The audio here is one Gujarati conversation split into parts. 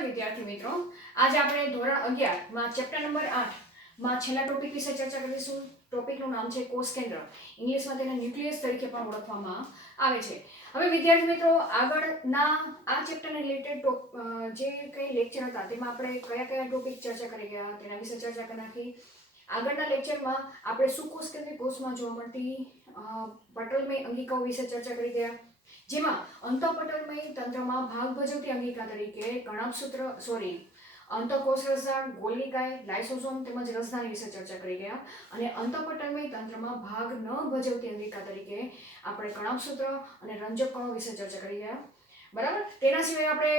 નમસ્કાર વિદ્યાર્થી મિત્રો, આજે આપણે ધોરણ 11 માં ચેપ્ટર નંબર 8 માં છેલ્લા ટોપિક વિશે ચર્ચા કરીશું. ટોપિકનું નામ છે કોષ કેન્દ્ર. ઇંગ્લિશમાં તેને ન્યુક્લિયસ તરીકે પણ ઓળખવામાં આવે છે. હવે વિદ્યાર્થી મિત્રો, આગળના આ ચેપ્ટરને રિલેટેડ જે કંઈ લેક્ચર હતા તેમાં આપણે કયા કયા ટોપિક ચર્ચા કરી ગયા તેના વિશે ચર્ચા કરી નાખી. આગળના લેક્ચરમાં આપણે સુકોષ કેન્દ્રીય કોષમાં જોવા મળતી પટલમય અંગિકાઓ વિશે ચર્ચા કરી ગયા, જેમાં અંતઃપટલમય તંત્રમાં ભાગ ભજવતી અંગિકા તરીકે કણાભસૂત્ર અંતઃકોષ રસધાર, ગોલ્ગીકાય, લાઇસોસોમ તેમજ રસધાની વિશે ચર્ચા કરી ગયા. અને અંતઃપટલમય તંત્રમાં ભાગ ન ભજવતી અંગિકા તરીકે આપણે કણાભસૂત્ર અને રંજક કણો વિશે ચર્ચા કરી ગયા. બરાબર. તેના સિવાય આપણે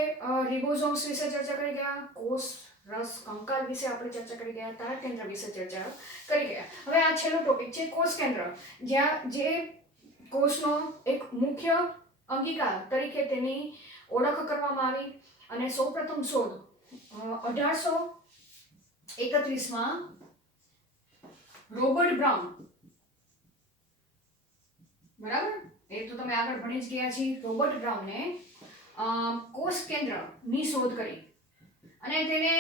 રિબોઝોમ્સ વિશે ચર્ચા કરી ગયા, કોષ રસ કંકાલ વિશે આપણે ચર્ચા કરી ગયા, તાર કેન્દ્ર વિશે ચર્ચા કરી ગયા. હવે આ છેલ્લો ટોપિક છે કોષ કેન્દ્ર, જ્યાં જે કોષનો એક મુખ્ય અંગિકા તરીકે તેની ઓળખ કરવામાં આવી અને સૌપ્રથમ શોધ 1831માં રોબર્ટ બ્રાઉન, બરાબર, એ તો તમે આગળ ભણી જ ગયા છીએ. રોબર્ટ બ્રાઉને કોષ કેન્દ્રની શોધ કરી અને તેને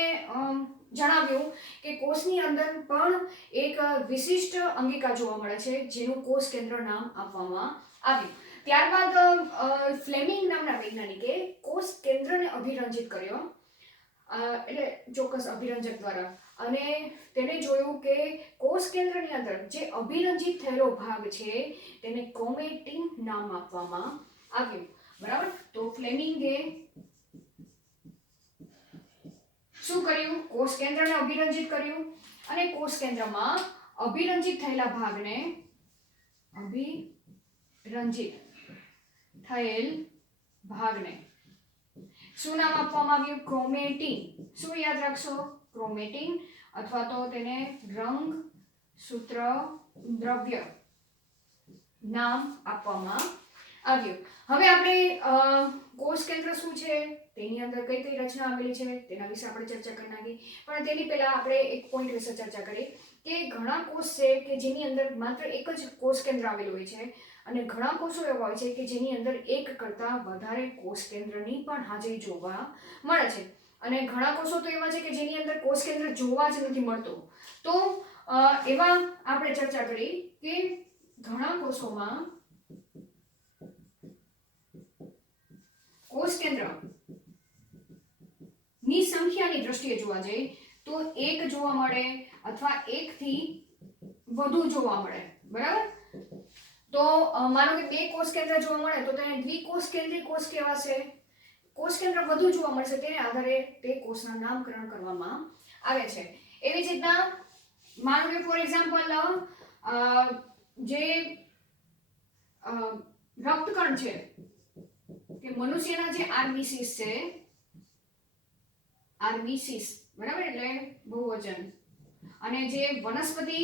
જણાવ્યું કે કોષની અંદર પણ એક વિશિષ્ટ અંગિકા જોવા મળે છે જેનું કોષ કેન્દ્ર નામ આપવામાં આવ્યું. ત્યારબાદ ફ્લેમિંગ નામના વૈજ્ઞાનિકે કોષ કેન્દ્રને અભિરંજિત કર્યો, એટલે ચોક્કસ અભિરંજક દ્વારા, અને તેને જોયું કે કોષ કેન્દ્રની અંદર જે અભિરંજિત થયેલો ભાગ છે તેને ક્રોમેટિન નામ આપવામાં આવ્યું. બરાબર. તો ફ્લેમિંગે શું કર્યું? કોષ કેન્દ્રને અભિરંજિત કર્યું અને કોષ કેન્દ્રમાં અભિરંજિત થયેલા ભાગને શું નામ આપવામાં આવ્યું? ક્રોમેટિન. શું યાદ રાખશો? ક્રોમેટિન, અથવા તો તેને રંગસૂત્ર દ્રવ્ય નામ આપવામાં આવ્યું. હવે આપણે કોષ કેન્દ્ર શું છે, તેની અંદર કઈ કઈ રચના આવેલી છે તેના વિશે આપણે ચર્ચા કરી નાખી. પણ તેની પહેલા આપણે એક પોઈન્ટ વિશે ચર્ચા કરી કે ઘણા કોષ છે કે જેની અંદર માત્ર એક જ કોષ કેન્દ્ર આવેલું હોય છે, અને ઘણા કોષો એવા હોય છે કે જેની અંદર એક કરતાં વધારે કોષ કેન્દ્રની પણ હાજરી જોવા મળે છે. અને ઘણા કોષો તો એવા છે કે જેની અંદર કોષ કેન્દ્ર જોવા જ નથી મળતું. તો એવા આપણે ચર્ચા કરી કે ઘણા કોષોમાં કોષ કેન્દ્ર ની સંખ્યાની દ્રષ્ટિએ જોવા જઈએ તો એક જોવા મળે અથવા એકથી વધુ જોવા મળે. બરાબર. તો માનો કે 2 કોષ કેન્દ્ર જોવા મળે તો તેને દ્વિકોષ કેન્દ્રીય કોષ કહેવાશે. કોષ કેન્દ્ર વધુ જોવા મળશે તેને આધારે તે કોષના નામકરણ કરવામાં આવે છે. એવી જ રીતના માનો કે ફોર એક્ઝામ્પલ જે રક્તકણ છે કે મનુષ્યના જે આરબીસીસ છે, આરબીસીસ, બરાબર, એટલે બહુવચન, અને જે વનસ્પતિ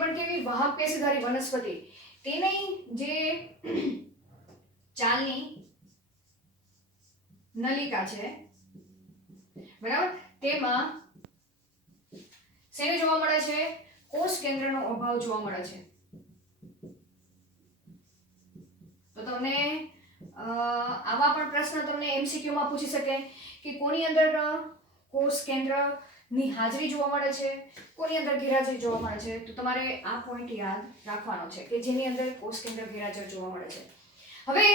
પણ કેવી વાહક પેશીધારી વનસ્પતિ, તેની જે ચાલની નલિકા છે, બરાબર, તેમાં શેને જોવા મળે છે? કોષ કેન્દ્રનો અભાવ જોવા મળે છે. તો તમને આવા પણ પ્રશ્ન તમને MCQ માં પૂછી શકે કે કોની અંદર કોષ કેન્દ્રની હાજરી જોવા મળે છે, કોની અંદર ગેરહાજરી જોવા મળે છે. તો તમારે આ પોઈન્ટ યાદ રાખવાનો છે કે જેની અંદર કોષ કેન્દ્ર ગેરહાજર જોવા મળે છે. હવે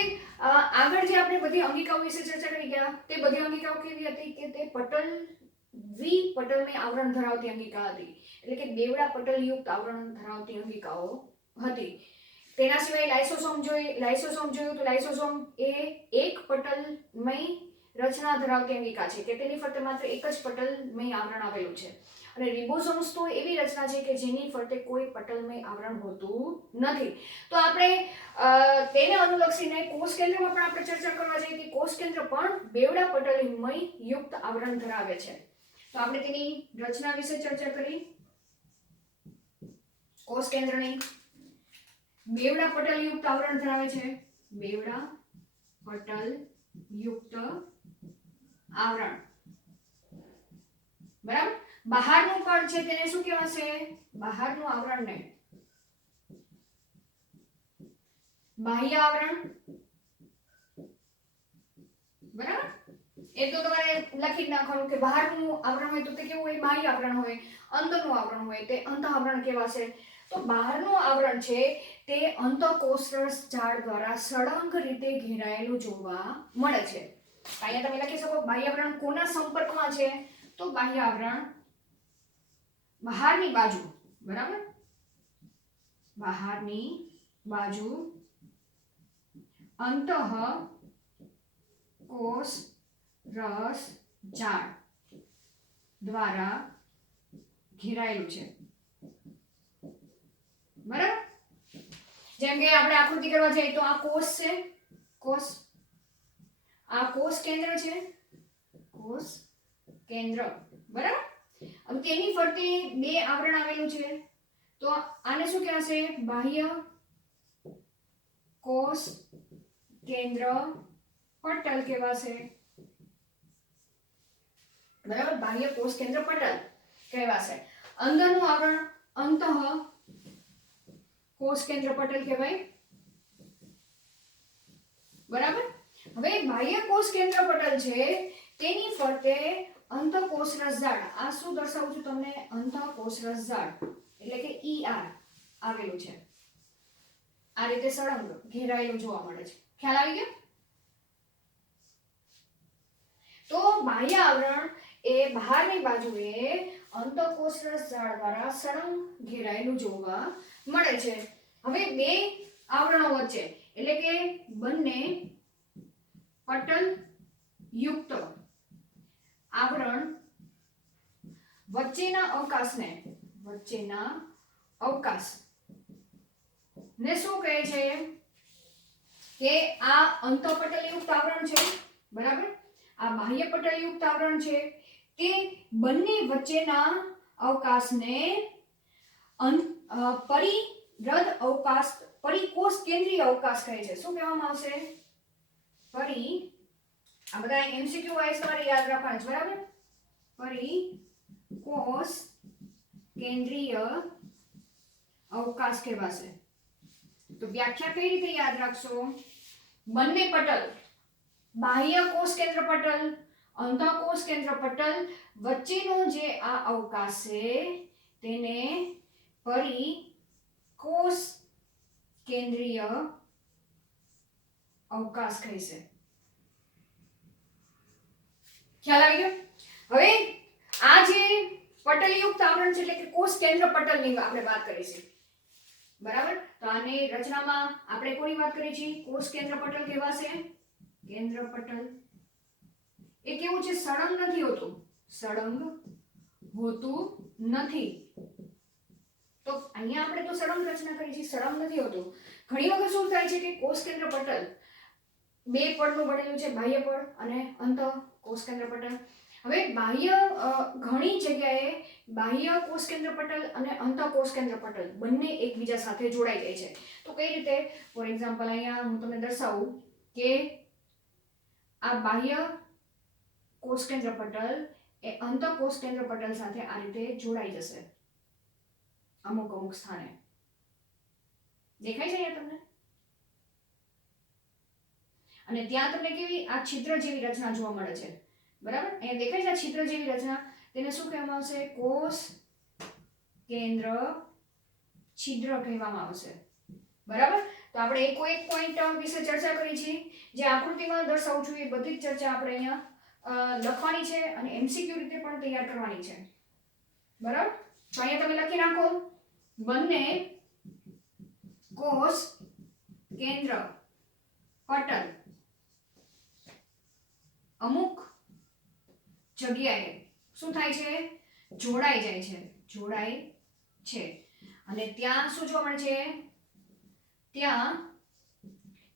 આગળ જે આપણે બધી અંગિકાઓ વિશે ચર્ચા કરી ગયા તે બધી અંગિકાઓ કેવી હતી કે તે દ્વિપટલમય આવરણ ધરાવતી અંગિકા હતી, એટલે કે બેવડા પટલયુક્ત આવરણ ધરાવતી અંગિકાઓ હતી. તેના સિવાય લાઇસોસોમ જોયું તો લાઇસોસોમ એ એક પટલમય રચના ધરાવતી અંગિકા છે કે તેની ફરતે માત્ર એક જ પટલમય આવરણ આવેલું છે. અને રિબોસોમ્સ તો એવી રચના છે કે જેની ફરતે કોઈ પટલમય આવરણ હોતું નથી. તો આપણે તેને અનુલક્ષીને કોષ કેન્દ્રમાં પણ આપણે ચર્ચા કરવા જઈએ કે કોષ કેન્દ્ર પણ બેવડા પટલમય યુક્ત આવરણ ધરાવે છે. તો આપણે તેની રચના વિશે ચર્ચા કરી. કોષ કેન્દ્રની બેવડા પટલયુક્ત આવરણ ધરાવે છે. બેવડા પટલયુક્ત આવરણ, બરાબર. બહારનું પણ છે તેને શું કહેવાશે? બહારનું આવરણને બાહ્ય આવરણ, એ તો તમારે લખી જ નાખવાનું કે બહારનું આવરણ હોય તો તે કેવું હોય, બાહ્ય આવરણ હોય, અંદરનું આવરણ હોય તે અંત આવરણ કહેવાશે. તો બહારનું આવરણ છે તે અંતઃકોષરસ જાળ દ્વારા સળંગ રીતે ઘેરાયેલું જોવા મળે છે. અહીંયા તમે લખી શકો બાહ્ય આવરણ કોના સંપર્કમાં છે, તો બાહ્ય આવરણ બહારની બાજુ, બરાબર, બહારની બાજુ અંતઃકોષ રસ જાળ દ્વારા ઘેરાયેલું છે, બરાબર. જેમ કે આપણે આકૃતિ કરવા જઈએ તો આ કોષ છે, કોષ, આ કોષ કેન્દ્ર છે, કોષ કેન્દ્ર, બરાબર. હવે તેની ફરતે બે આવરણ આવેલું છે તો આને શું કહેવાશે, બાહ્ય કોષ કેન્દ્ર પટલ કહેવાશે, બરાબર. બાહ્ય કોષ કેન્દ્ર પટલ કહેવાશે. અંદરનું આવરણ અંતઃ કોષ કેન્દ્ર પટલ કહેવાય, બરાબર. હવે બાહ્ય કોષ કેન્દ્ર પટલ છે તેની ફરતે અંતઃકોષરસ જાળ, આ શું દર્શાવું છું તમને, અંતઃકોષરસ જાળ એટલે કે ER આવેલું છે. આ રીતે સળંગ ઘેરાયેલું જોવા મળે છે. ખ્યાલ આવી ગયો? તો બાહ્ય આવરણ એ બહારની બાજુએ અંતઃકોષરસ જાળ દ્વારા સળંગ ઘેરાયેલું જોવા મળે છે. હવે બે આવરણો વચ્ચે એટલે કે બંને પટલ યુક્ત આવરણ વચ્ચેના અવકાશ ને શું કહે છે કે આ અંતઃપટલયુક્ત આવરણ છે, બરાબર. આ બાહ્ય પટલયુક્ત આવરણ છે તે બંને વચ્ચેના અવકાશને પરિરદ અવકાશ, પરિકોષ કેન્દ્રીય અવકાશ કહે છે. શું કહેવામાં આવશે, આ બધા MCQ વાઇઝ તમારે યાદ રાખવાના છે, બરાબર. પરિકોષ કેન્દ્રીય અવકાશ કહેવાશે. તો વ્યાખ્યા કઈ રીતે યાદ રાખશો, બંને પટલ, બાહ્ય કોષ કેન્દ્ર પટલ, અંતઃકોષ કેન્દ્ર પટલ વચ્ચેનો જે આ અવકાશ છે તેને પરિકોષ કેન્દ્રીય અવકાશ કહેશે. ખ્યાલ આવી ગયો? હવે આ જે પટલયુક્ત આવરણ છે એટલે કે કોષ કેન્દ્ર પટલની આપણે વાત કરીશું, બરાબર. તો આની રચનામાં આપણે કોની વાત કરી છે, કોષ કેન્દ્ર પટલ કહેવાશે. કેન્દ્ર પટલ એ કેવું છે, સળંગ નથી હોતું, સળંગ હોતું નથી. તો અહીંયા આપણે તો સળંગ રચના કરી છે, સળંગ નથી હોતું. ઘણી વખત શું થાય છે કે કોષ કેન્દ્ર પટલ બે પડનું બનેલું છે, બાહ્ય પડ અને અંતઃ કોષ કેન્દ્ર પટલ. હવે ઘણી જગ્યાએ બાહ્ય કોષ કેન્દ્ર પટલ અને અંતઃ કોષ કેન્દ્ર પટલ બંને એકબીજા સાથે જોડાઈ જાય છે. તો કઈ રીતે, ફોર એક્ઝામ્પલ અહીંયા હું તમને દર્શાવું કે આ બાહ્ય કોષ કેન્દ્ર પટલ એ અંતઃ કોષ કેન્દ્ર પટલ સાથે આ રીતે જોડાઈ જશે અમુક સ્થાને. દેખાય છે અહીંયા તમને? અને ત્યાં તમને કેવી આ છિદ્ર જેવી રચના જોવા મળે છે, બરાબર. અહીંયા દેખાય છે આ છિદ્ર જેવી રચના, તેને શું કહેવામાં આવશે, કોષ કેન્દ્ર છિદ્ર કહેવામાં આવશે, બરાબર. તો આપણે એક પોઈન્ટ વિશે ચર્ચા કરી છે, જે આકૃતિમાં દર્શાવું છું એ બધી જ ચર્ચા આપણે અહીંયા લખવાની છે અને MCQ રીતે પણ તૈયાર કરવાની છે, બરાબર. તો અહીંયા તમે લખી નાખો, બંને કોષ કેન્દ્ર પટલ અમુક જગ્યાએ શું થાય છે, જોડાઈ જાય છે, જોડાય છે. અને ત્યાં શું જોવા મળે છે, ત્યાં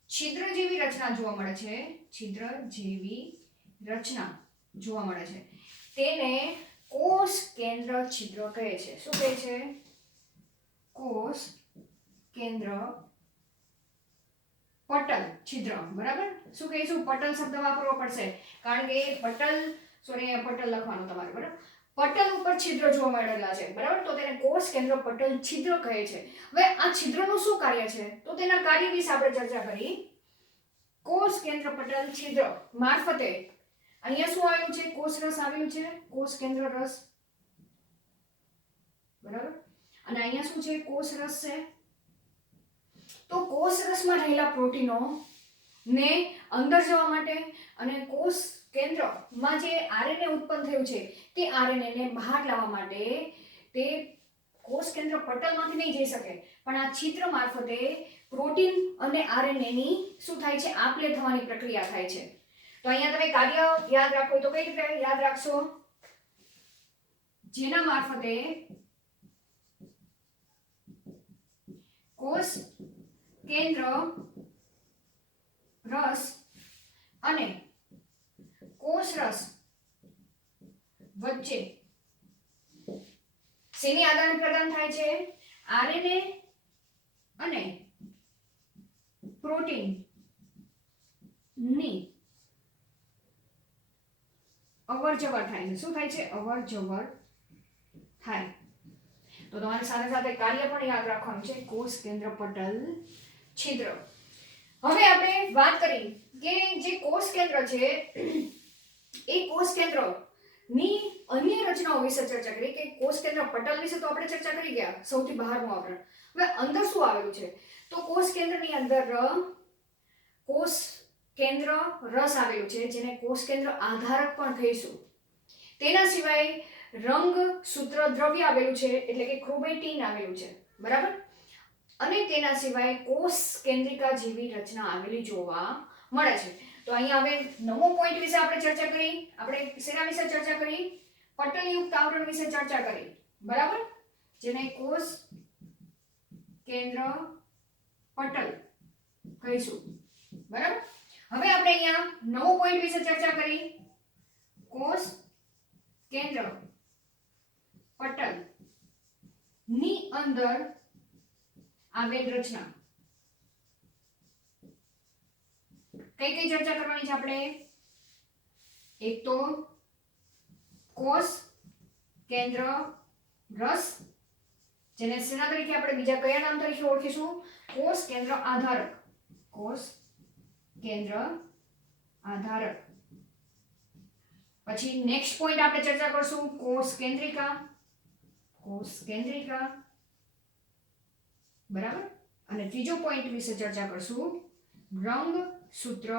છિદ્ર જેવી રચના જોવા મળે છે, છિદ્ર જેવી રચના જોવા મળે છે. તેને કોષ કેન્દ્ર છિદ્ર કહે છે. શું કહે છે, કોષ કેન્દ્ર પટલ છિદ્ર, બરાબર. શું કહીશું, પટલ શબ્દ વાપરવો પડશે કારણ કે પટલ લખવાનું તમારે, બરાબર. પટલ ઉપર છિદ્ર જોવા મળેલા છે, બરાબર. તો તેને કોષ કેન્દ્ર પટલ છિદ્ર કહે છે. હવે આ છિદ્રનું શું કાર્ય છે, તો તેના કાર્ય વિશે આપણે ચર્ચા કરી. કોષ કેન્દ્ર પટલ છિદ્ર મારફતે અહીંયા શું આવેલું છે? કોષ રસ આવેલું છે, કોષ કેન્દ્ર રસ, બરાબર. અને અહીંયા શું છે? કોષ રસ છે. તો કોષ રસમાં રહેલા પ્રોટીનો ને અંદર જવા માટે અને કોષ કેન્દ્રમાં જે આરએનએ ઉત્પન્ન થયું છે તે આરએનએ ને બહાર લાવવા માટે તે કોષ કેન્દ્ર પટલમાંથી નહીં જઈ શકે, પણ આ છિદ્ર મારફતે પ્રોટીન અને આરએનએ ની શું થાય છે? આપ-લે થવાની પ્રક્રિયા થાય છે. તો અહીંયા તમે કાર્ય યાદ રાખો તો કઈ રીતે યાદ રાખશો? જેના મારફતે કોષ કેન્દ્ર રસ અને કોષ રસ વચ્ચે શેની આદાન પ્રદાન થાય છે? આરએનએ અને પ્રોટીન ની અવર જવર થાય છે. શું થાય છે? અવર જવર થાય. તો તમારે સાથે સાથે કાર્ય પણ યાદ રાખવાનું છે, કોષ કેન્દ્ર પટલ છિદ્ર. હવે આપણે વાત કરી કે જે કોષ કેન્દ્ર છે એ કોષ કેન્દ્ર ની અન્ય રચનાઓ વિશે ચર્ચા કરી કે કોષ કેન્દ્ર પટલ વિશે તો આપણે ચર્ચા કરી ગયા, સૌથી બહારનું આવરણ. હવે અંદર શું આવેલું છે? તો કોષ કેન્દ્રની અંદર કોષ કેન્દ્ર રસ આવેલું છે, જેને કોષ કેન્દ્ર આધારક પણ કહીશું. તેના સિવાય રંગ સૂત્ર દ્રવ્ય આવેલું છે, એટલે કે ક્રોમેટીન આવેલું છે, બરાબર. અને તેના સિવાય કોષ કેન્દ્રિકા જેવી રચના આવેલી જોવા મળે છે. તો અહીંયા હવે નવો પોઈન્ટ વિશે આપણે ચર્ચા કરી. આપણે શેના વિશે ચર્ચા કરી? પટલયુક્ત આવરણ વિશે ચર્ચા કરી, બરાબર, જેને કોષ કેન્દ્ર પટલ કહીશું, બરાબર. હવે આપણે અહીંયા નવો પોઈન્ટ વિશે ચર્ચા કરી, કોષ કેન્દ્ર પટલ ની અંદર આવેલ રચના. કઈ કઈ ચર્ચા કરવાની છે આપણે? એક તો કોષ કેન્દ્ર રસ, જેને શેના તરીકે આપણે બીજા કયા નામ તરીકે ઓળખીશું? કોષ કેન્દ્ર આધારક. કોષ કેન્દ્ર આધારક. પછી નેક્સ્ટ પોઈન્ટ આપણે ચર્ચા કરશું કોષ કેન્દ્રિકા. કોષ કેન્દ્રિકા, બરાબર. અને ત્રીજો પોઈન્ટ વિશે ચર્ચા કરશું રંગ સૂત્ર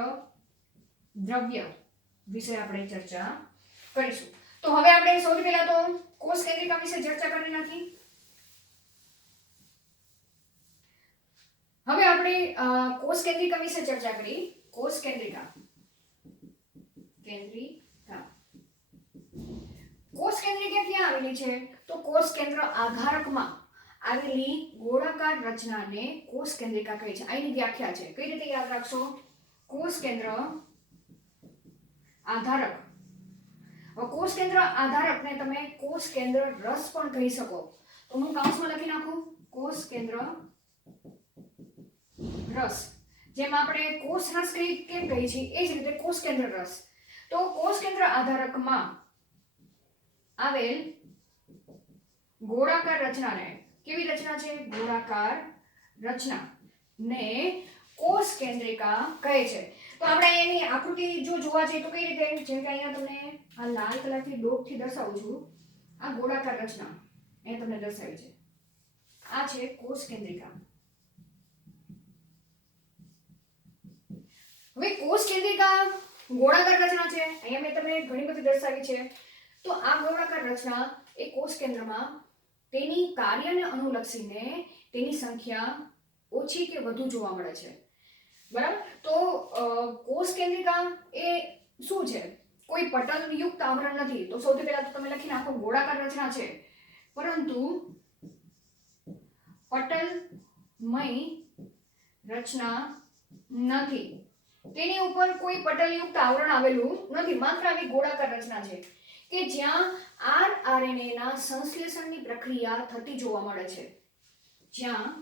દ્રવ્ય વિશે આપણે ચર્ચા કરીશું. તો હવે આપણે સૌથી પહેલા તો કોષ કેન્દ્રિકા વિશે ચર્ચા કરી નાખી. હવે આપણે કોષ કેન્દ્રિકા વિશે ચર્ચા કરી. કોષ કેન્દ્રિકા કોષ કેન્દ્રિકા ક્યાં આવેલી છે? તો કોષ કેન્દ્ર આધારકમાં આવેલી ગોળાકાર રચનાને કોષ કેન્દ્રિકા કહે છે. અહીંની વ્યાખ્યા છે, કઈ રીતે યાદ રાખશો? કોષ કેન્દ્ર આધારક. કોષ કેન્દ્ર આધારકને તમે કોષ કેન્દ્ર રસ પણ કહી શકો. તો હું કૌંસમાં લખી નાખું કોષ કેન્દ્ર રસ. જેમ આપણે કોષ રસ કેમ કહી છીએ એ જ રીતે કોષ કેન્દ્ર રસ. તો કોષ કેન્દ્ર આધારકમાં આવેલ ગોળાકાર રચનાને, કેવી રચના છે? ગોળાકાર રચના ને કોષ કેન્દ્રિકા કહે છે. તો આપણે એની આકૃતિ જો જોવા જઈએ તો કઈ રીતે? જેમ કે અહીંયા તમને આ લાલ કલરથી ડોટથી દર્શાવું છું. આ ગોળાકાર રચના એ તમને દર્શાવી છે. આ છે કોષ કેન્દ્રિકા. હવે કોષ કેન્દ્રિકા ગોળાકાર રચના છે. અહીંયા મેં તમને ઘણી બધી દર્શાવી છે. તો આ ગોળાકાર રચના એ કોષ કેન્દ્રમાં તેની કાર્યને અનુલક્ષીને તેની સંખ્યા ઓછી કે વધુ જોવા મળે છે, બરાબર. તો કોષ કેન્દ્રિકા એ શું છે? કોઈ પટલયુક્ત આવરણ નથી. તો સૌથી પહેલા તો તમે લખી નાખો ગોળાકાર રચના છે, પરંતુ પટલમય રચના નથી. તેની ઉપર કોઈ પટલયુક્ત આવરણ આવેલું નથી. માત્ર આવી ગોળાકાર રચના છે કે જ્યાં આરએનએ ના સંશ્લેષણની પ્રક્રિયા થતી જોવા મળે છે. જ્યાં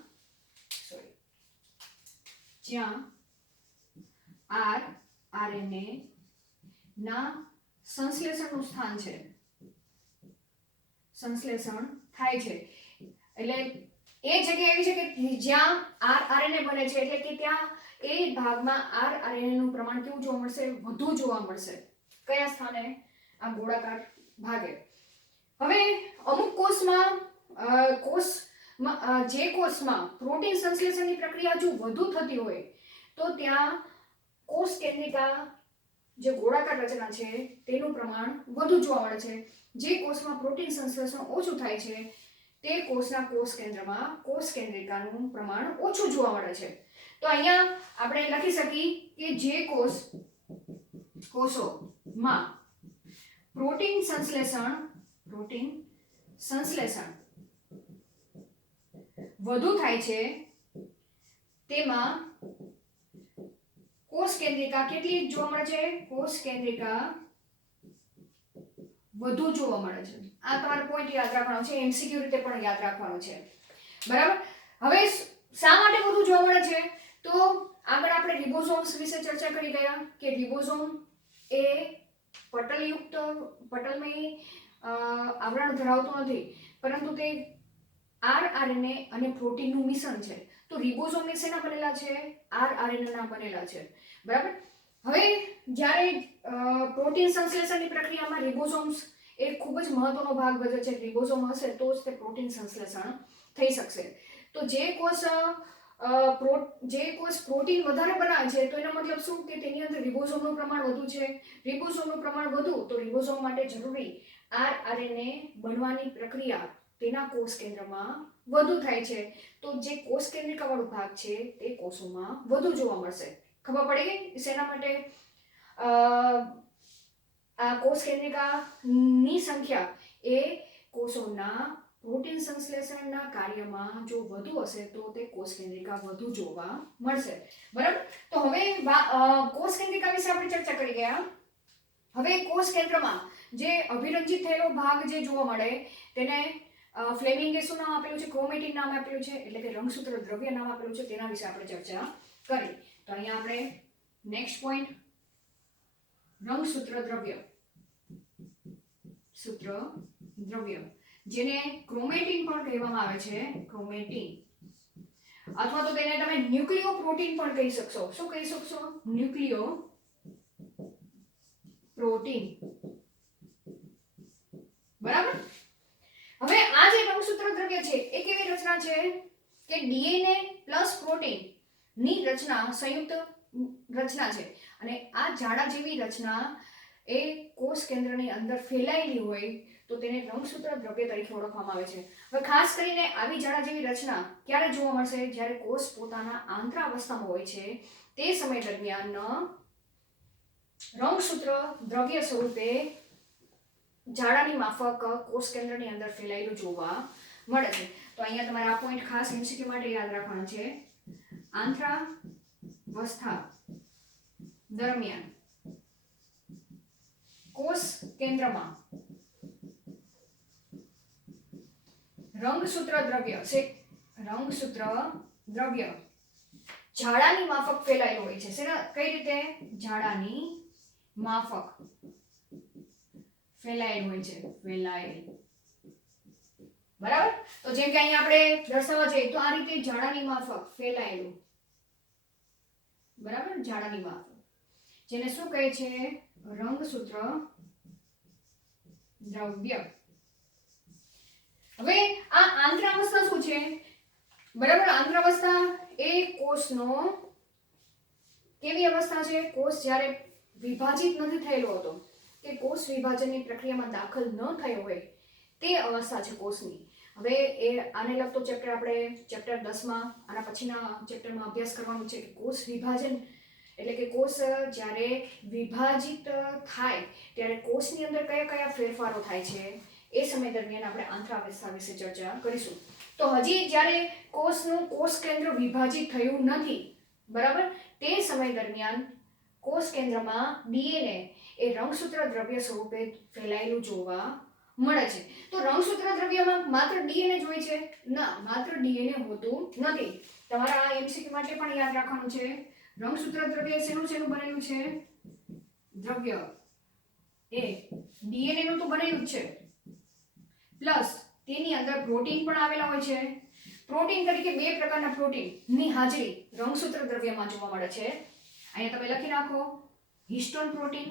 આરએનએ ના સંશ્લેષણનું સ્થાન છે, સંશ્લેષણ થાય છે. એટલે એ જગ્યા એવી છે કે જ્યાં આરએનએ બને છે, એટલે કે ત્યાં એ ભાગમાં આરએનએ નું પ્રમાણ કેવું જોવા મળશે? વધુ જોવા મળશે. કયા સ્થાને? આ ગોળાકાર ભાગે. હવે અમુક કોષમાં જે કોષમાં પ્રોટીન સંશ્લેષણની પ્રક્રિયા જો વધુ થતી હોય તો ત્યાં કોષ કેન્દ્રિકા જે ગોળાકાર રચના છે તેનું પ્રમાણ વધુ જોવા મળે છે. જે કોષમાં પ્રોટીન સંશ્લેષણ ઓછું થાય છે તે કોષના કોષ કેન્દ્રમાં કોષ કેન્દ્રિકાનું પ્રમાણ ઓછું જોવા મળે છે. તો અહીંયા આપણે લખી શકીએ કે જે કોષોમાં પ્રોટીન સંશ્લેષણ વધુ થાય છે તેમાં કોષ કેન્દ્રિકા કેટલી જોવા મળે છે? કોષ કેન્દ્રિકા વધુ જોવા મળે છે. આ તમારે પોઈન્ટ યાદ રાખવાનો છે, એમસીક્યુ રીતે પણ યાદ રાખવાનો છે. બરાબર. હવે શા માટે વધુ જોવા મળે છે? તો આગળ આપણે રિબોસોમ્સ વિશે ચર્ચા કરી ગયા કે રિબોસોમ એ પટલમય આવરણ ધરાવતો નથી, પરંતુ તે આરઆરએનએ અને પ્રોટીનનું મિશ્રણ છે. તો રિબોસોમ એ શેના બનેલા છે? આરઆરએનએ ના બનેલા છે. બરાબર. હવે જ્યારે પ્રોટીન સંશ્લેષણની પ્રક્રિયામાં રિબોસોમ્સ એ ખૂબ જ મહત્વનો ભાગ ભજવે છે. રિબોસોમ હશે તો જ તે પ્રોટીન સંશ્લેષણ થઈ શકશે. તો જે કોષ પ્રોટીન વધારે બનાવે છે તો એનો મતલબ શું કે તેની અંદર રિબોસોમનું પ્રમાણ વધુ છે. રિબોસોમનું પ્રમાણ વધુ તો રિબોસોમ માટે જરૂરી આરઆરએનએ બનવાની પ્રક્રિયા તેના કોષ કેન્દ્રમાં વધુ થાય છે. તો જે કોષ કેન્દ્રિકાવાળો ભાગ છે તે કોષોમાં વધુ જોવા મળશે. ખબર પડી ગઈ શેના માટે? આ કોષ કેન્દ્રિકાની સંખ્યા એ કોષોના પ્રોટીન સંશ્લેષણના કાર્યમાં જો વધુ હશે તો તે કોષ કેન્દ્રિકા વધુ જોવા મળશે. બરાબર. તો હવે કોષ કેન્દ્રિકા વિશે આપણે ચર્ચા કરી ગયા. હવે કોષ કેન્દ્રમાં જે અભિરંજિત થયેલો ભાગ જે જોવા મળે તેને ફ્લેમિંગે શું નામ આપેલું છે? ક્રોમેટિન નામ આપેલું છે, એટલે કે રંગસૂત્ર દ્રવ્ય નામ આપેલું છે. તેના વિશે આપણે ચર્ચા કરી. તો અહીંયા આપણે નેક્સ્ટ પોઈન્ટ રંગસૂત્ર દ્રવ્ય જેને ક્રોમેટિન પણ કહેવામાં આવે છે. ક્રોમેટિન અથવા તો તેને તમે ન્યુક્લિયોપ્રોટીન પણ કહી શકશો. શું કહી શકશો? ન્યુક્લિયોપ્રોટીન. બરાબર. હવે આ જે રંગસૂત્ર દ્રવ્ય છે એ કેવી રચના છે કે ડીએનએ પ્લસ પ્રોટીન ની રચના સંયુક્ત રચના છે. અને આ જાડા જેવી રચના એ કોષ કેન્દ્રની અંદર ફેલાયેલી હોય તો તેને રંગસૂત્ર દ્રવ્ય તરીકે ઓળખવામાં આવે છે. હવે ખાસ કરીને આવી જાડા જેવી રચના ક્યારે જોવા મળશે? જ્યારે કોષ પોતાના આંતરાવસ્થામાં હોય છે તે સમય દરમિયાન રંગસૂત્ર દ્રવ્ય સ્વરૂપે જાડાની માફક કોષ કેન્દ્રની અંદર ફેલાયેલું જોવા મળે છે. તો અહીંયા તમારે આ પોઈન્ટ ખાસ એમસીક્યુ માટે યાદ રાખવાનો છે. આંતરાવસ્થા દરમિયાન કોષ કેન્દ્રમાં રંગસૂત્ર દ્રવ્ય જાડાની માફક ફેલાયેલું હોય છે. કઈ રીતે? જાડાની માફક ફેલાયેલું હોય છે. બરાબર. તો જેમ કે અહીંયા આપણે દર્શાવવા જઈએ તો આ રીતે જાડાની માફક ફેલાયેલું. બરાબર. જાડાની માફક જેને શું કહે છે? રંગસૂત્ર દ્રવ્ય. હવે આ આંતરાવસ્થા શું છે? બરાબર. આંતરાવસ્થા એ કોષનો કેવી અવસ્થા છે? કોષ જ્યારે વિભાજિત નથી થયેલો હતો કે કોષ વિભાજનની પ્રક્રિયામાં દાખલ ન થયો હોય તે અવસ્થા છે કોષની. હવે એ આને લગતો ચેપ્ટર આપણે ચેપ્ટર 10 માં આના પછીના ચેપ્ટરમાં અભ્યાસ કરવાનું છે કે કોષ વિભાજન એટલે કે કોષ જ્યારે વિભાજિત થાય ત્યારે કોષની અંદર કયા કયા ફેરફારો થાય છે એ સમય દરમિયાન આપણે આંતરાવસ્થા વિશે ચર્ચા કરીશું. તો હજી જ્યારે કોષનું કોષ કેન્દ્ર વિભાજિત થયું નથી, બરાબર, તે સમય દરમિયાન કોષ કેન્દ્રમાં ડીએનએ એ રંગસૂત્ર દ્રવ્ય સ્વરૂપે ફેલાયેલું જોવા મળે છે. તો રંગસૂત્ર દ્રવ્યમાં માત્ર ડીએનએ જ હોય છે? ના, માત્ર ડીએનએ હોતું નથી. તમારા આ એમસીક્યુ માટે પણ યાદ રાખવાનું છે. રંગસૂત્ર દ્રવ્ય શેનું બનેલું છે? દ્રવ્ય એ ડીએનએ નું તો બનેલું જ છે, પ્લસ તેની અંદર પ્રોટીન પણ આવેલા હોય છે. પ્રોટીન તરીકે બે પ્રકારના પ્રોટીનની હાજરી રંગસૂત્ર દ્રવ્યમાં જોવા મળે છે. અહીંયા તમે લખી નાખો હિસ્ટોન પ્રોટીન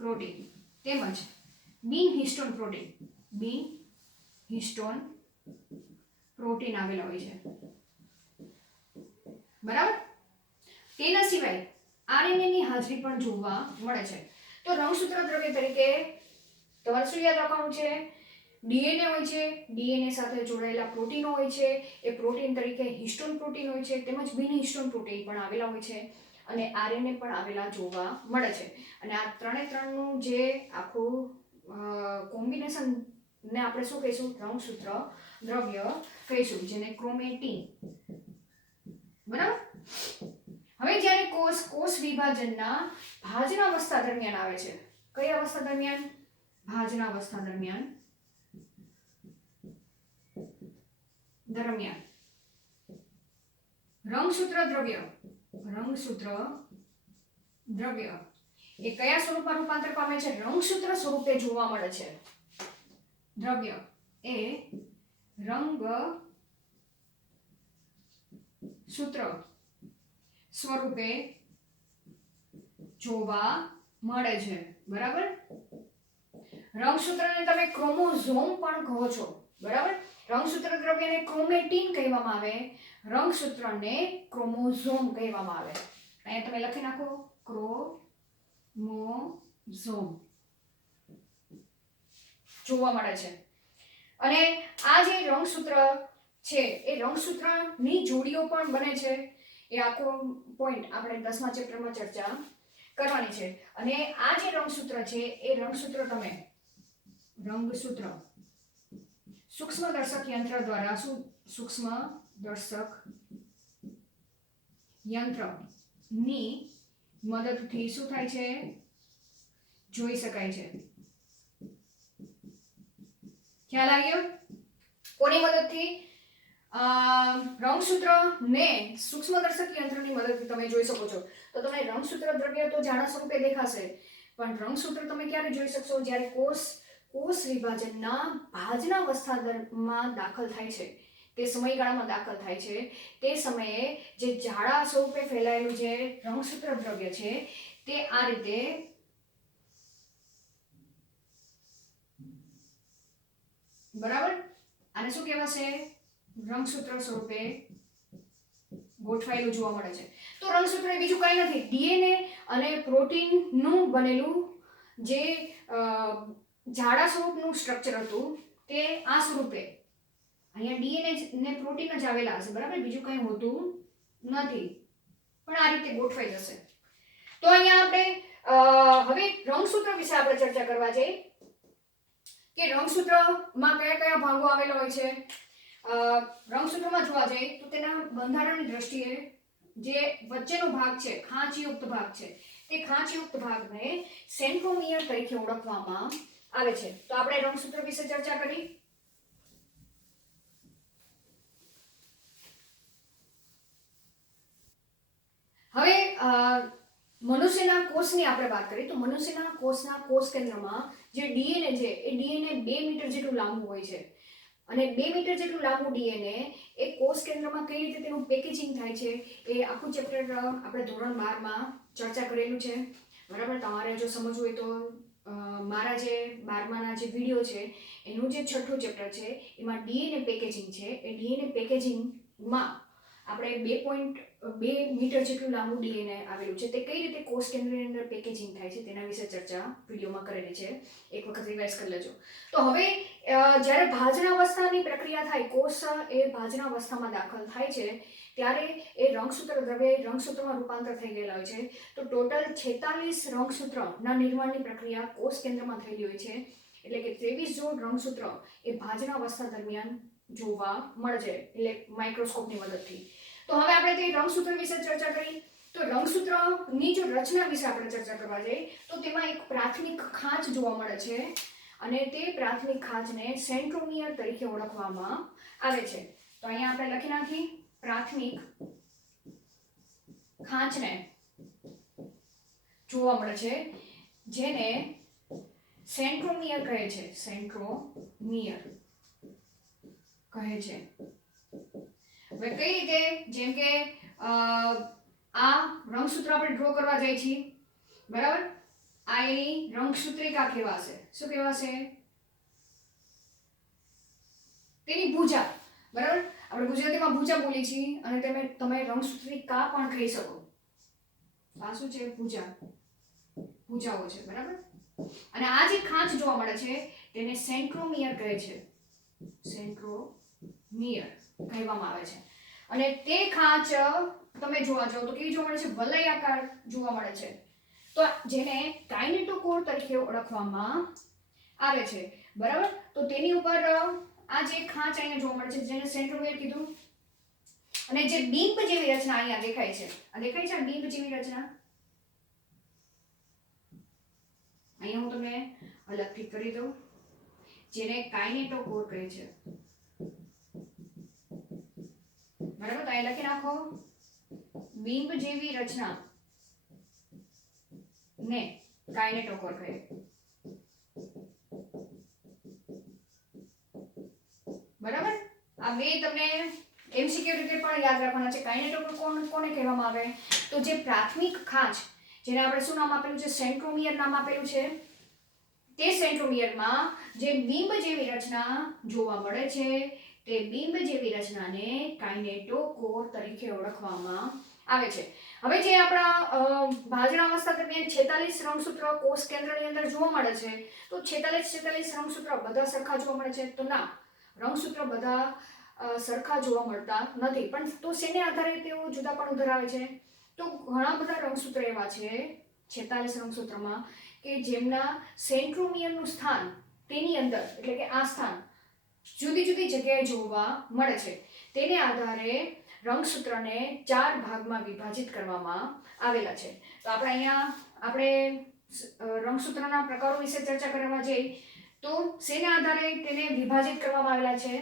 પ્રોટીન તેમજ બિન હિસ્ટોન પ્રોટીન આવેલા હોય છે, બરાબર. તેના સિવાય આરએનએ ની હાજરી પણ જોવા મળે છે. તો રંગસૂત્ર દ્રવ્ય તરીકે તમારે શું યાદ રાખવાનું છે? ડીએનએ હોય છે, ડીએનએ સાથે જોડાયેલા પ્રોટીનો હોય છે, એ પ્રોટીન તરીકે હિસ્ટોન પ્રોટીન હોય છે, તેમજ બિન હિસ્ટોન પ્રોટીન પણ આવેલા હોય છે, અને આરએનએ પણ આવેલા જોવા મળે છે. અને આ ત્રણનું જે આખું કોમ્બિનેશન ને આપણે શું કહીશું? રંગસૂત્ર દ્રવ્ય કહીશું, જેને ક્રોમેટીન, બરાબર. હવે જ્યારે કોષ વિભાજનના ભાજનાવસ્થા દરમિયાન આવે છે, કઈ અવસ્થા દરમિયાન? ભાજનાવસ્થા દરમિયાન રંગસૂત્ર દ્રવ્ય એ કયા સ્વરૂપમાં રૂપાંતર પામે છે? રંગસૂત્ર સ્વરૂપે જોવા મળે છે. દ્રવ્ય એ રંગસૂત્ર સ્વરૂપે જોવા મળે છે, બરાબર. રંગસૂત્રને તમે ક્રોમોઝોમ પણ કહો છો, બરાબર. રંગસૂત્ર દ્રવ્યને ક્રોમેટીન કહેવામાં આવે, રંગસૂત્રને ક્રોમોઝોમ કહેવામાં આવે. અહીંયા તમે લખી નાખો ક્રોમોઝોમ જોવા મળે છે. અને આ જે રંગસૂત્ર છે એ રંગસૂત્રની જોડીઓ પણ બને છે. એ આખો પોઈન્ટ આપણે 10મા ચેપ્ટરમાં ચર્ચા કરવાની છે. અને આ જે રંગસૂત્ર છે એ રંગસૂત્ર તમે સૂક્ષ્મદર્શક યંત્ર દ્વારા ની મદદથી શું થાય છે? જોઈ શકાય છે. ખ્યાલ આવ્યો? કોની મદદથી? રંગસૂત્રને સૂક્ષ્મદર્શક યંત્રની મદદથી તમે જોઈ શકો છો. તો તમને રંગસૂત્ર દ્રવ્ય તો જાડા સ્વરૂપે દેખાશે, પણ રંગસૂત્ર તમે ક્યારે જોઈ શકશો? જ્યારે કોષ વિભાજનના ભાજનાવસ્થામાં દાખલ થાય છે, તે સમયગાળામાં દાખલ થાય છે, તે સમયે જે જાડા સ્વરૂપે ફેલાયેલું જે રંગસૂત્ર દ્રવ્ય છે તે આ રીતે બરાબર આને શું કહેવાશે? રંગસૂત્ર સ્વરૂપે ગોઠવાયેલું જોવા મળે છે. તો રંગસૂત્ર એ બીજું કંઈ નથી, ડીએનએ અને પ્રોટીનનું બનેલું જે જાડા સ્વરૂપનું સ્ટ્રક્ચર હતું તે આ સ્વરૂપે અહીંયા ડીએનએ ને પ્રોટીન જ આવેલા હશે, બરાબર. બીજું કંઈ હોતું નથી, પણ આ રીતે ગોઠવાઈ જશે. તો અહીંયા આપણે હવે રંગસૂત્ર વિશે આપણે ચર્ચા કરવા જઈએ કે રંગસૂત્રમાં કયા ભાગો આવેલા હોય છે. રંગસૂત્રમાં જોવા જઈએ તો તેના બંધારણની દ્રષ્ટિએ જે વચ્ચેનો ભાગ છે, ખાંચયુક્ત ભાગ છે, તે ખાંચયુક્ત ભાગને સેન્ટ્રોમિયર તરીકે ઓળખવામાં આવે છે. તો આપણે રંગસૂત્ર વિશે ચર્ચા કરી. હવે મનુષ્યના કોષની આપણે વાત કરીએ તો મનુષ્યના કોષના કોષ કેન્દ્રમાં જે ડીએનએ છે એ ડીએનએ 2 મીટર જેટલું લાંબુ હોય છે. અને 2 મીટર જેટલું લાંબુ ડીએનએ એ કોષ કેન્દ્રમાં કઈ રીતે તેનું પેકેજિંગ થાય છે એ આખું ચેપ્ટર આપણે ધોરણ 12 માં ચર્ચા કરેલું છે, બરાબર. તમારે જો સમજવું હોય તો મારા જે 12માના જે વિડીયો છે એનું જે 6થું ચેપ્ટર છે એમાં ડીએનએ પેકેજિંગ છે. એ ડીએનએ પેકેજિંગમાં આપણે 2.2 મીટર જેટલું લાંબુ ડીએનએ આવેલું છે, તે કઈ રીતે કોષ કેન્દ્રની અંદર પેકેજિંગ થાય છે તેના વિશે ચર્ચા વિડીયોમાં કરેલી છે, એક વખત રિવાઇઝ કરી લેજો. તો હવે જ્યારે ભાજનાવસ્થાની પ્રક્રિયા થાય, કોષ એ ભાજનાવસ્થામાં દાખલ થાય છે ત્યારે એ રંગસૂત્ર દ્રવ્ય રંગસૂત્રમાં રૂપાંતર થઈ ગયેલા હોય છે. તો ટોટલ 46 રંગસૂત્રના નિર્માણની પ્રક્રિયા કોષ કેન્દ્રમાં થયેલી હોય છે. એટલે કે 23 જોડ રંગસૂત્ર એ ભાજનાવસ્થા દરમિયાન જોવા મળે છે, એટલે માઇક્રોસ્કોપની મદદથી. તો હવે આપણે તે રંગસૂત્ર વિશે ચર્ચા કરી. તો રંગસૂત્રની જો રચના વિશે આપણે ચર્ચા કરવા જઈએ તો તેમાં એક પ્રાથમિક ખાંચ જોવા મળે છે અને તે પ્રાથમિક ખાંચને સેન્ટ્રોમિયર તરીકે ઓળખવામાં આવે છે. તો અહીંયા આપણે લખી નાખી પ્રાથમિક ખાંચને જોવા મળે છે જેને સેન્ટ્રોમિયર કહે છે, સેન્ટ્રોમિયર કહે છે. હવે કઈ રીતે? જેમ કે આ રંગસૂત્ર આપણે ડ્રો કરવા જાય છીએ, બરાબર. આ એની રંગસૂત્રિકા કહેવાશે. શું કહેવાશે? તેની ભુજા. બરાબર, આપણે ગુજરાતીમાં ભુજા બોલી છીએ અને તમે રંગસૂત્રિકા પણ કહી શકો. આ શું છે? ભુજા, ભુજાઓ છે. બરાબર, અને આ જે ખાંચ જોવા મળે છે તેને સેન્ટ્રોમિયર કહે છે. સેન્ટ્રોમિયર કહેવામાં આવે છે. અને તે ખાંચ તમે જોવા જાઓ તો કેવી જોવા મળે છે? વલયાકાર જોવા મળે છે. તો જેને કાઇનેટોકોર તરીકે ઓળખવામાં આવે છે. બરાબર, તો તેની ઉપર આ જે ખાંચ અહીંયા જોવા મળે છે જેને સેન્ટ્રોમિયર કીધું. અને જે બીંબ જેવી રચના અહીંયા દેખાય છે, આ દેખાય છે બીંબ જેવી રચના. અહીંયા હું તમને અલગથી કરી દઉં, જેને કાઇનેટોકોર કહે છે. બરાબર, તો અહીં લખી નાખો, બીંબ જેવી રચના ને કાઇનેટોકોર કહે. બરાબર, આ બે તમને એમસીક્યુ રીતે પણ યાદ રાખવાના છે. કાઇનેટોકોર કોને કહેવામાં આવે? તો જે પ્રાથમિક ખાંચ, જેને આપણે શું નામ આપેલું છે? સેન્ટ્રોમિયર નામ આપેલું છે. તે સેન્ટ્રોમિયરમાં જે બીંબ જેવી રચના જોવા મળે છે તે બીંબ જેવી રચનાને કાઇનેટોકોર તરીકે ઓળખવામાં આવે છે. હવે જે આપણા ભાજણા અવસ્થા દરમિયાન 46 રંગસૂત્ર કોષ કેન્દ્રની અંદર જોવા મળે છે, તો 46 રંગસૂત્ર બધા સરખા જોવા મળે છે? તો ના, રંગસૂત્ર બધા સરખા જોવા મળતા નથી. પણ તો શેને આધારે તેઓ જુદાપણું ધરાવે છે? તો ઘણા બધા રંગસૂત્ર એવા છે 46 રંગસૂત્રમાં કે જેમના સેન્ટ્રોમિયરનું સ્થાન તેની અંદર, એટલે કે આ સ્થાન જુદી જુદી જગ્યાએ જોવા મળે છે. તેને આધારે રંગસૂત્રને 4 ભાગમાં વિભાજિત કરવામાં આવેલા છે. તો આપણે રંગસૂત્રના પ્રકારો વિશે ચર્ચા કરવા જઈએ તો શેના આધારે તેને વિભાજિત કરવામાં આવેલા છે?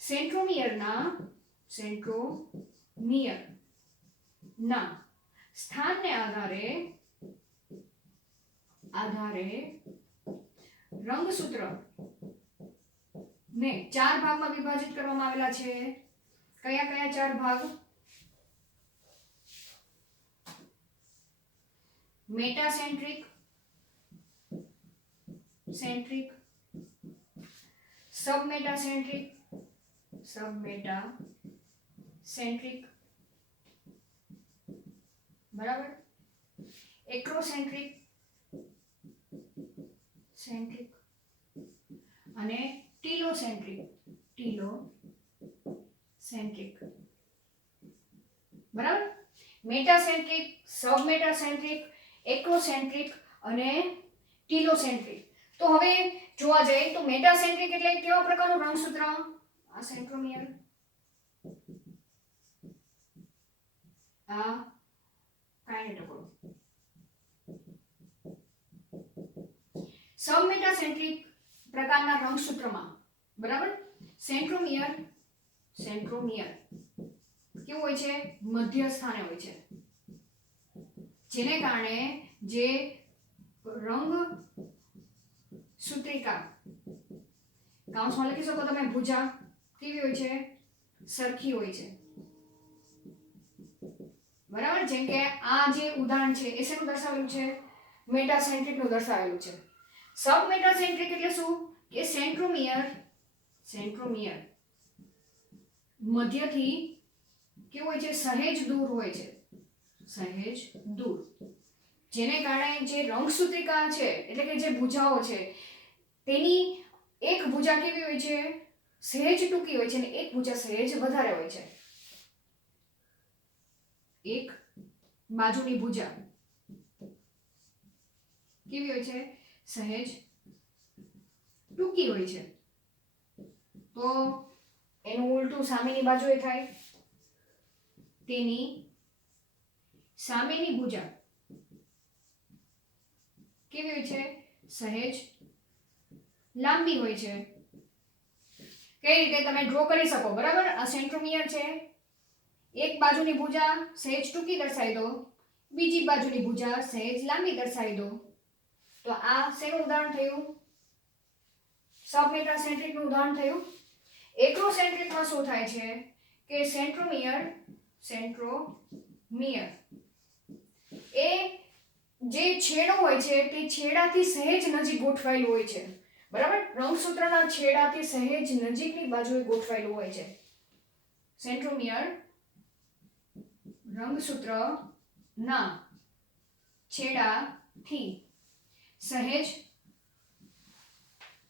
સેન્ટ્રોમિયરના સ્થાનને આધારે રંગસૂત્ર ને 4 ભાગમાં વિભાજિત કરવામાં આવેલા છે. કયા કયા 4 ભાગ? મેટાસેન્ટ્રિક, સેન્ટ્રિક, સબમેટાસેન્ટ્રિક, બરાબર, એક્રોસેન્ટ્રિક, સેન્ટ્રિક અને ટીલોસેન્ટ્રિક. બરાબર, મેટાસેન્ટ્રિક, સબમેટાસેન્ટ્રિક, એક્રોસેન્ટ્રિક અને ટીલોસેન્ટ્રિક. તો હવે જોવા જઈએ તો મેટાસેન્ટ્રિક એટલે કેવા પ્રકારનું રંગસૂત્ર? આ સેન્ટ્રોમિયર, આ કાઇનેટોકોર. સબમેટાસેન્ટ્રિક પ્રકારના રંગસૂત્રમાં, બરાબર, સેન્ટ્રોમિયર કેવું હોય છે? મધ્ય સ્થાને હોય છે. જેને કારણે જે રંગ સૂત્રિકા, કાઉન્સમાં લખી શકો તમે, ભુજા કેવી હોય છે? સરખી હોય છે. બરાબર, જેમ કે આ જે ઉદાહરણ છે એ શેનું દર્શાવેલું છે? મેટાસેન્ટ્રિક નું દર્શાવેલું છે. સબમેટાસેન્ટ્રિક એટલે શું? કે સેન્ટ્રોમિયર મધ્યથી કેવું હોય છે? સહેજ દૂર હોય છે. જેને કારણે જે રંગસૂત્રિકા છે એટલે કે જે ભુજાઓ છે તેની એક ભુજા કેવી હોય છે? સહેજ ટૂંકી હોય છે અને એક ભુજા સહેજ વધારે હોય છે. એક બાજુની ભુજા કેવી હોય છે? સહેજ ટૂંકી હોય છે. તો એનું ઉલટું સામેની બાજુએ થાય. તેની સામેની ભુજા કેવી હોય છે? સહેજ લાંબી હોય છે. કઈ રીતે તમે ડ્રો કરી શકો? બરાબર, આ સેન્ટ્રોમિયર છે, એક બાજુની ભુજા સહેજ ટૂંકી દર્શાવી દો, બીજી બાજુની ભુજા સહેજ લાંબી દર્શાવી દો. તો આ શેનું ઉદાહરણ થયું? સબમેટાસેન્ટ્રિક નું ઉદાહરણ થયું. એક્રોસેન્ટ્રિકમાં શું થાય છે કે સેન્ટ્રોમિયર એ જે છેડો હોય છે તે છેડાથી સહેજ નજીક ગોઠવાયેલું હોય છે, બરાબર. રંગસૂત્રના છેડાથી સહેજ નજીકની બાજુએ ગોઠવાયેલું હોય છે. સેન્ટ્રોમિયર રંગસૂત્રના છેડાથી સહેજ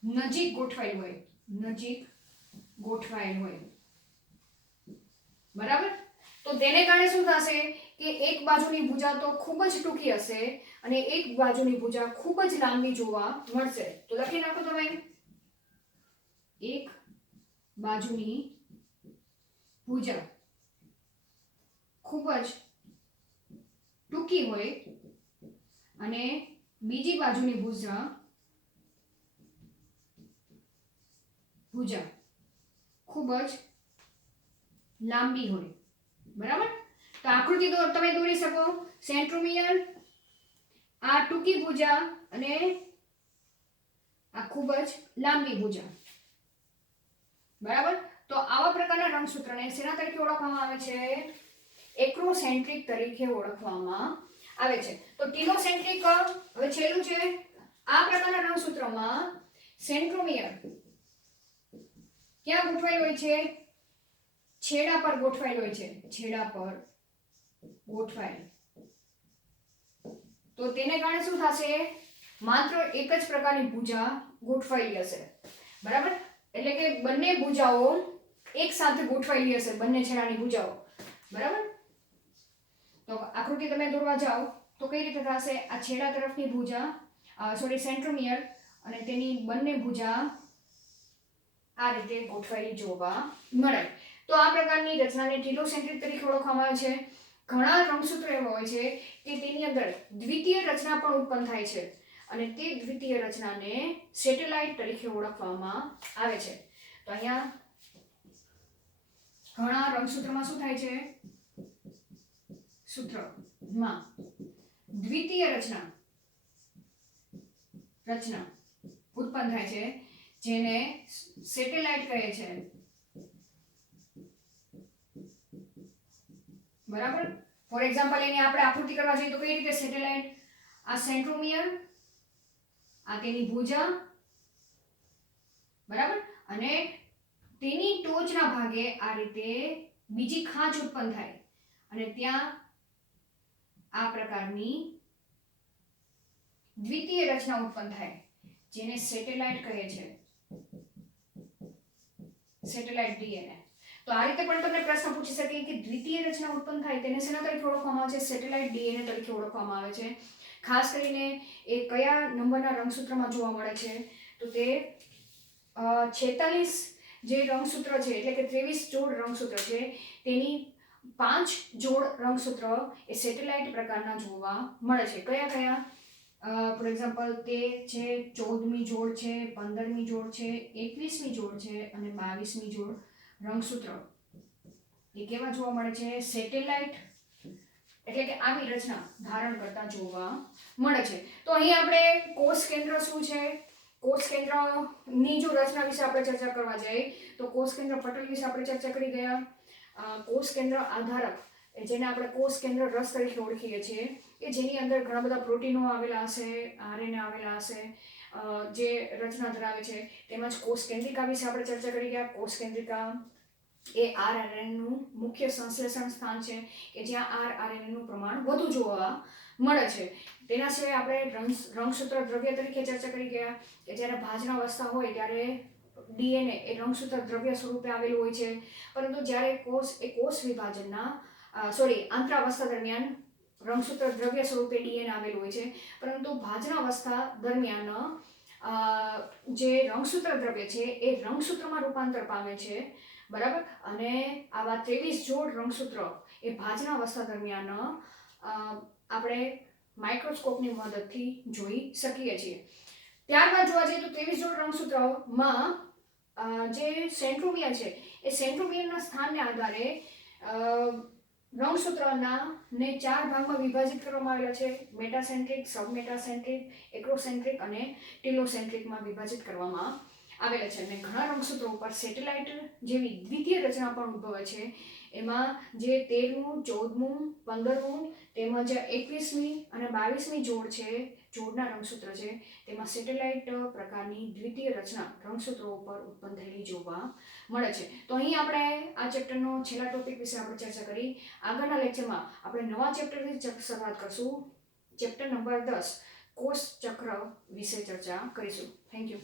નજીક ગોઠવાયેલ હોય, બરાબર. તો તેને કારણે શું થશે કે એક બાજુની ભુજા તો ખૂબ જ ટૂંકી હશે અને એક બાજુની ભુજા ખૂબ જ લાંબી જોવા મળશે. તો લખી નાખો તમે, એક બાજુની ભુજા ખૂબ જ ટૂંકી હોય અને બીજી બાજુની ભુજા ખૂબ જ લાંબી હોય, બરાબર. તો આકૃતિ તો તમે દોરી શકો. સેન્ટ્રોમિયર, આ ટૂંકી ભુજા અને આ ખૂબ જ લાંબી ભુજા, બરાબર. તો આવા પ્રકારના રંગસૂત્રને શેના તરીકે ઓળખવામાં આવે છે? એક્રોસેન્ટ્રિક તરીકે ઓળખવામાં આવે છે. તો ટીલોસેન્ટ્રિક હવે છેલ્લું છે. આ પ્રકારના રંગસૂત્રમાં સેન્ટ્રોમિયર ક્યાં ગોઠવાયેલું હોય છે? છેડા પર ગોઠવાયેલું હોય છે, છેડા પર ગોઠવાયેલ. તો તેને કારણે શું થશે? માત્ર એક જ પ્રકારની ભુજા ગોઠવાયેલી હશે, બરાબર. એટલે કે બંને ભુજાઓ એક સાથે ગોઠવાયેલી હશે, બંને છેડાની ભુજાઓ, બરાબર. તો આકૃતિ તમે દોરવા જાઓ તો કઈ રીતે થશે? આ છેડા તરફની ભુજા સેન્ટ્રોમિયર અને તેની બંને ભુજા આ રીતે ગોઠવાયેલી જોવા મળે. તો આ પ્રકારની રચનાને ટીલોસેન્ટ્રિક તરીકે ઓળખવામાં આવે છે. ઘણા રંગસૂત્રો એવા હોય છે કે તેની અંદર દ્વિતીય રચના પણ ઉત્પન્ન થાય છે અને તે દ્વિતીય રચનાને સેટેલાઇટ તરીકે ઓળખવામાં આવે છે. તો અહીંયા ઘણા રંગસૂત્રમાં શું થાય છે? સૂત્રમાં દ્વિતીય રચના ઉત્પન્ન થાય છે જેને સેટેલાઇટ કહે છે, બરાબર. ફોર એક્ઝામ્પલ એની આપણે આકૃતિ કરવા જઈએ તો કઈ રીતે સેટેલાઇટ? આ સેન્ટ્રોમિયર, આ તેની ભુજા, બરાબર. અને તેની ટોચના ભાગે આ રીતે બીજી ખાંચ ઉત્પન્ન થાય અને ત્યાં આ પ્રકારની દ્વિતીય રચના ઉત્પન્ન થાય જેને સેટેલાઇટ કહે છે, સેટેલાઇટ ડીએનએ. તો આ રીતે પણ તમને પ્રશ્ન પૂછી શકે કે દ્વિતીય રચના ઉત્પન્ન થાય તેને શેના તરીકે ઓળખવામાં આવે છે? સેટેલાઇટ ડીએનએ તરીકે ઓળખવામાં આવે છે. ખાસ કરીને એ કયા નંબરના રંગસૂત્રમાં જોવા મળે છે? તો તે 46 જે રંગસૂત્ર છે, એટલે કે 23 જોડ રંગસૂત્ર છે, તેની 5 જોડ રંગસૂત્ર એ સેટેલાઇટ પ્રકારના જોવા મળે છે. કયા? ફોર એક્ઝામ્પલ તે છે 14મી જોડ છે, 15મી જોડ છે, 21મી જોડ છે અને 22મી જોડ રંગસૂત્ર એ કેવા જોવા મળે છે? સેટેલાઇટ, એટલે કે આવી રચના ધારણ કરતા જોવા મળે છે. તો અહીં આપણે કોષ કેન્દ્ર શું છે, કોષ કેન્દ્રની જો રચના વિશે આપણે ચર્ચા કરવા જઈએ તો કોષ કેન્દ્ર પટલ વિશે આપણે ચર્ચા કરી ગયા. કોષ કેન્દ્ર આધારક જેને આપણે કોષ કેન્દ્ર રસ તરીકે ઓળખીએ છીએ કે જેની અંદર ઘણા બધા પ્રોટીનો આવેલા હશે, આરએનએ આવેલા હશે, જે રચના ધરાવે છે. તેમજ કોષ કેન્દ્રિકા વિશે આપણે ચર્ચા કરી ગયા. કોષ કેન્દ્રિકા એ આરએનએનું મુખ્ય સંશ્લેષણ સ્થાન છે કે જ્યાં આરએનએનું પ્રમાણ વધુ જોવા મળે છે. તેના સિવાય આપણે રંગસૂત્ર દ્રવ્ય તરીકે ચર્ચા કરી ગયા કે જ્યારે ભાજના અવસ્થા હોય ત્યારે ડીએનએ એ રંગસૂત્ર દ્રવ્ય સ્વરૂપે આવેલું હોય છે, પરંતુ જ્યારે કોષ વિભાજનના આંતરાવસ્થા દરમિયાન રંગસૂત્ર દ્રવ્ય સ્વરૂપે ડીએનએ આવેલું હોય છે, પરંતુ ભાજના અવસ્થા દરમિયાન જે રંગસૂત્ર દ્રવ્ય છે એ રંગસૂત્રમાં રૂપાંતર પામે છે, બરાબર. અને આવા 23 જોડ રંગસૂત્ર એ ભાજના અવસ્થા દરમિયાન આપણે માઇક્રોસ્કોપની મદદથી જોઈ શકીએ છીએ. ત્યારબાદ જોવા જઈએ તો 23 જોડ રંગસૂત્રોમાં જે સેન્ટ્રોમિયર છે એ સેન્ટ્રોમિયરના સ્થાનને આધારે રંગસૂત્રના ને 4 ભાગમાં વિભાજિત કરવામાં આવેલા છે. મેટાસેન્ટ્રિક, સબમેટાસેન્ટ્રિક, એક્રોસેન્ટ્રિક અને ટીલોસેન્ટ્રિકમાં વિભાજિત કરવામાં આવેલા છે. અને ઘણા રંગસૂત્રો ઉપર સેટેલાઇટ જેવી દ્વિતીય રચના પણ ઉદ્ભવે છે. એમાં જે 13મું 14મું 15મું તેમજ 21મી અને 22મી જોડ છે, જોડના રંગસૂત્ર છે, તેમાં સેટેલાઇટ પ્રકારની દ્વિતીય રચના રંગસૂત્રો ઉપર ઉત્પન્ન થયેલી જોવા મળે છે. તો અહીં આપણે આ ચેપ્ટરનો છેલ્લા ટોપિક વિશે આપણે ચર્ચા કરી. આગળના લેક્ચરમાં આપણે નવા ચેપ્ટરથી શરૂઆત કરશું. ચેપ્ટર નંબર 10 કોષ ચક્ર વિશે ચર્ચા કરીશું. Thank you.